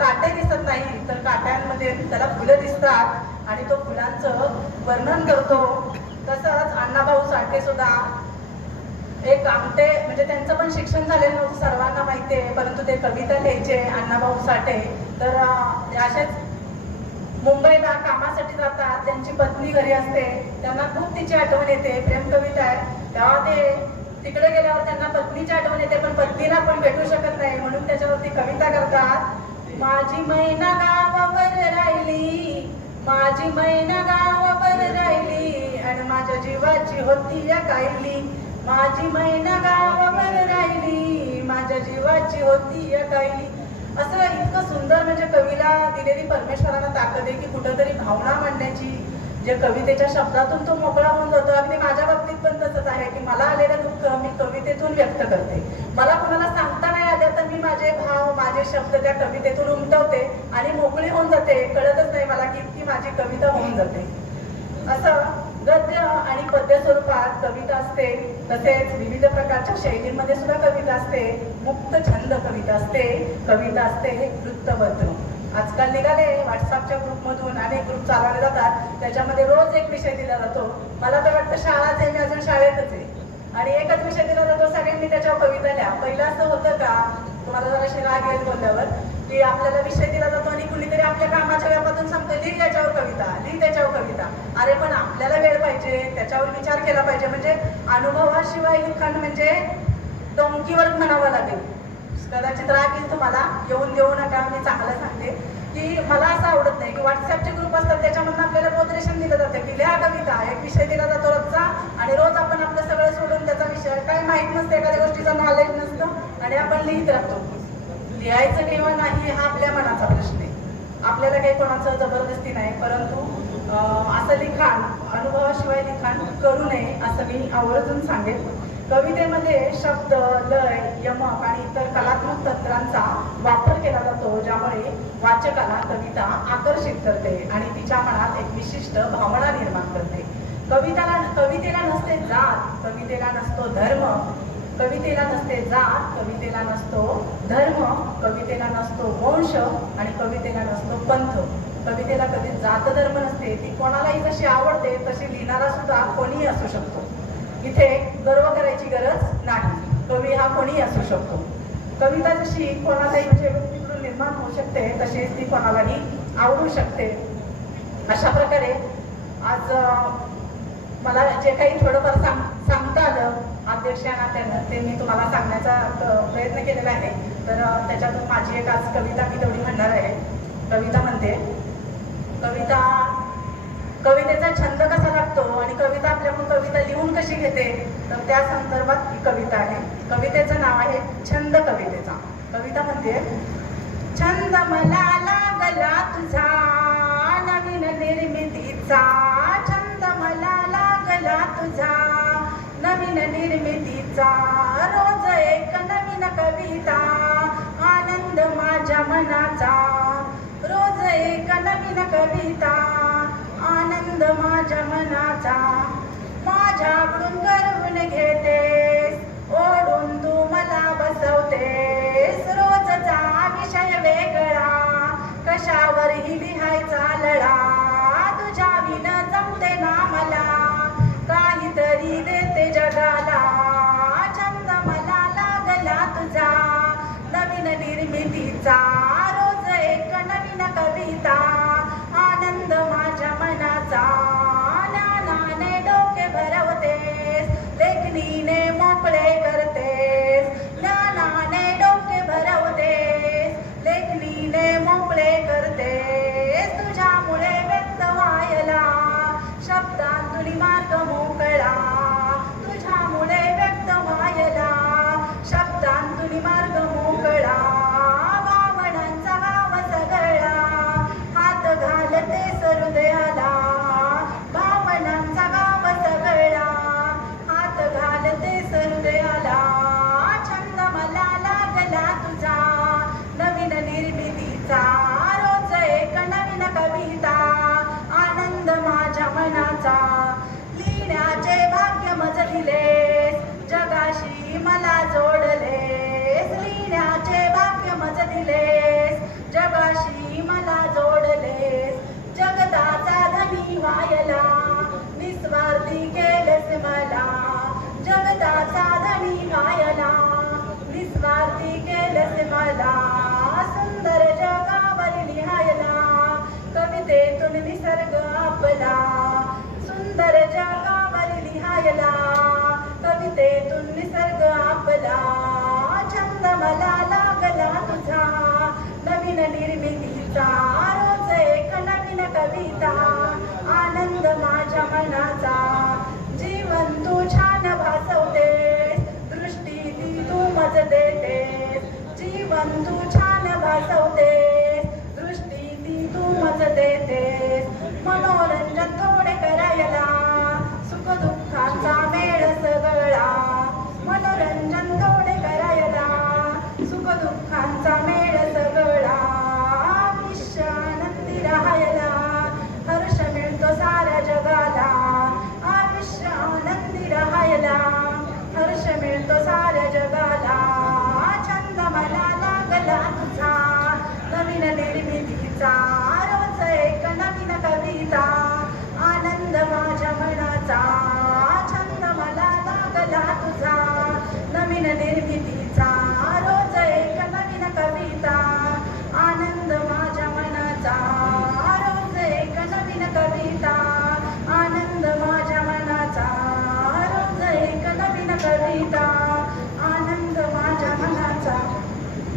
काटे दिसत नाही तर काट्यांमध्ये त्याला फुलं दिसतात आणि तो फुलांचं वर्णन करतो. तसंच अण्णाभाऊ साठे सुद्धा एक आमटे म्हणजे त्यांचं पण शिक्षण झालेलं नव्हतं सर्वांना माहिती आहे परंतु ते कविता लिहायचे अण्णाभाऊ साठे. तर असेच मुंबईला कामासाठी जातात त्यांची पत्नी घरी असते त्यांना खूप तिची आठवण येते प्रेम कविता आहे. तेव्हा ते तिकडे गेल्यावर त्यांना पत्नीची आठवण येते पण पत्नीला पण भेटू शकत नाही म्हणून त्याच्यावरती कविता करतात. माझी मैना गावावर राहिली. माझी मैना गावावर राहिली. आणि माझ्या जीवाची होती या कायली. माझी मैना गावावर राहिली. माझ्या जीवाची होती या कायली. असं इतकं सुंदर म्हणजे कवीला दिलेली परमेश्वराला ताकद आहे की कुठंतरी भावना मांडण्याची जे कवितेच्या शब्दातून तो मोकळा होऊन जातो. अगदी माझ्या बाबतीत पण तसंच आहे की मला आलेलं दुःख मी कवितेतून व्यक्त करते मला कुणाला सांगता नाही आलं तर मी माझे भाव माझे शब्द त्या कवितेतून उमटवते आणि मोकळी होऊन जाते. कळतच नाही मला की इतकी माझी कविता होऊन जाते. असं गद्य आणि पद्य स्वरूपात कविता असते. तसेच विविध प्रकारच्या शैलींमध्ये सुद्धा कविता असते. मुक्त छंद कविता असते. कविता असते हे वृत्तपत्र आजकाल निघाले व्हॉट्सअपच्या ग्रुपमधून अनेक ग्रुप चालवले जातात. त्याच्यामध्ये रोज एक विषय दिला जातो. मला तर वाटतं शाळाच आहे मी अजून शाळेतच आहे. आणि एकच विषय दिला जातो. सगळ्यांनी त्याच्यावर कविता लिहा. पहिलं असं होतं का? तुम्हाला जराशी राग येईल बोलल्यावर की आपल्याला विषय दिला जातो आणि कुणीतरी आपल्या कामाच्या व्यापातून सांगतो लिहि त्याच्यावर कविता लिहि त्याच्यावर कविता. अरे पण आपल्याला वेळ पाहिजे त्याच्यावर विचार केला पाहिजे. म्हणजे अनुभवाशिवाय लिखाण म्हणजे डोंकीवर म्हणावं लागेल. कदाचित राग येईल तुम्हाला येऊन देऊ नका मी चांगलं सांगते. की मला असं आवडत नाही की व्हॉट्सअपचे ग्रुप असतात त्याच्यामधून आपल्याला मोटिवेशन दिलं जातं की लिहा कविता एक विषय दिला जातो रोजचा आणि रोज आपण आपलं सगळं सोडून त्याचा विषय. काय माहीत नसते एखाद्या गोष्टीचा नॉलेज आणि आपण लिहित राहतो. लिहायचं किंवा नाही हा आपल्या मनाचा प्रश्न आहे. आपल्याला काही कोणाचं जबरदस्ती नाही परंतु असं लिखाण अनुभवाशिवाय लिखाण करू नये असं मी आवर्जून सांगेन. कवितेमध्ये शब्द लय यमक आणि इतर कलात्मक तंत्रांचा वापर केला जातो ज्यामुळे वाचकाला कविता आकर्षित करते आणि तिच्या मनात एक विशिष्ट भावना निर्माण करते. कविताला कवितेला नसते जात कवितेला नसतो धर्म. कवितेला नसते जात कवितेला नसतो धर्म कवितेला नसतो वंश आणि कवितेला नसतो पंथ. कवितेला कधी जात धर्म नसते ती कोणालाही जशी आवडते तशी लिहिणारा सुद्धा कोणीही असू शकतो. इथे गर्व करायची गरज नाही. कवी हा कोणीही असू शकतो. कविता जशी कोणालाही म्हणजे व्यक्तीकडून निर्माण होऊ शकते तशीच ती कोणालाही आवडू शकते. अशा प्रकारे आज मला जे काही थोडंफार सांग सांगता आलं अध्यक्षांना त्यांना ते मी तुम्हाला सांगण्याचा प्रयत्न केलेला आहे. तर त्याच्यातून माझी एक आज कविता मी तेवढी म्हणणार आहे. कविता म्हणते कविता कवितेचा छंद कसा लागतो आणि कविता आपल्याकडून कविता लिहून कशी घेते? तर त्या संदर्भात ही कविता आहे. कवितेचं नाव आहे छंद कवितेचा. कविता म्हणते छंद मला लागला तुझा नवीन निर्मितीचा. नवीन निर्मितीचा. रोज एक नवीन कविता. आनंद माझ्या मनाचा. रोज एक नवीन कविता. आनंद माझ्या मनाचा. माझ्याकडून करून घेतेस. ओढून तू मला बसवतेस. रोजचा विषय वेगळा. कशावरही लिहायचा लढा. तुझ्या विन जमते ना मला. जगाला छंद मला लागला तुझा. नवीन निर्मितीचा रोज एक नवीन कविता. शिकला सुंदर जगावर लिहायला. कवितेतून निसर्ग आपला सुंदर जगावर लिहायला. कवितेतून निसर्ग आपला छंद मला लागला तुझा. नवीन निर्मितीचा रोज एक नवीन कविता. my Lord.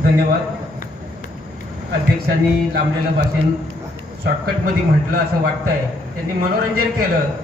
धन्यवाद. अध्यक्षांनी लांबलेलं भाषण शॉर्टकटमध्ये म्हटलं असं वाटतंय. त्यांनी मनोरंजन केलं.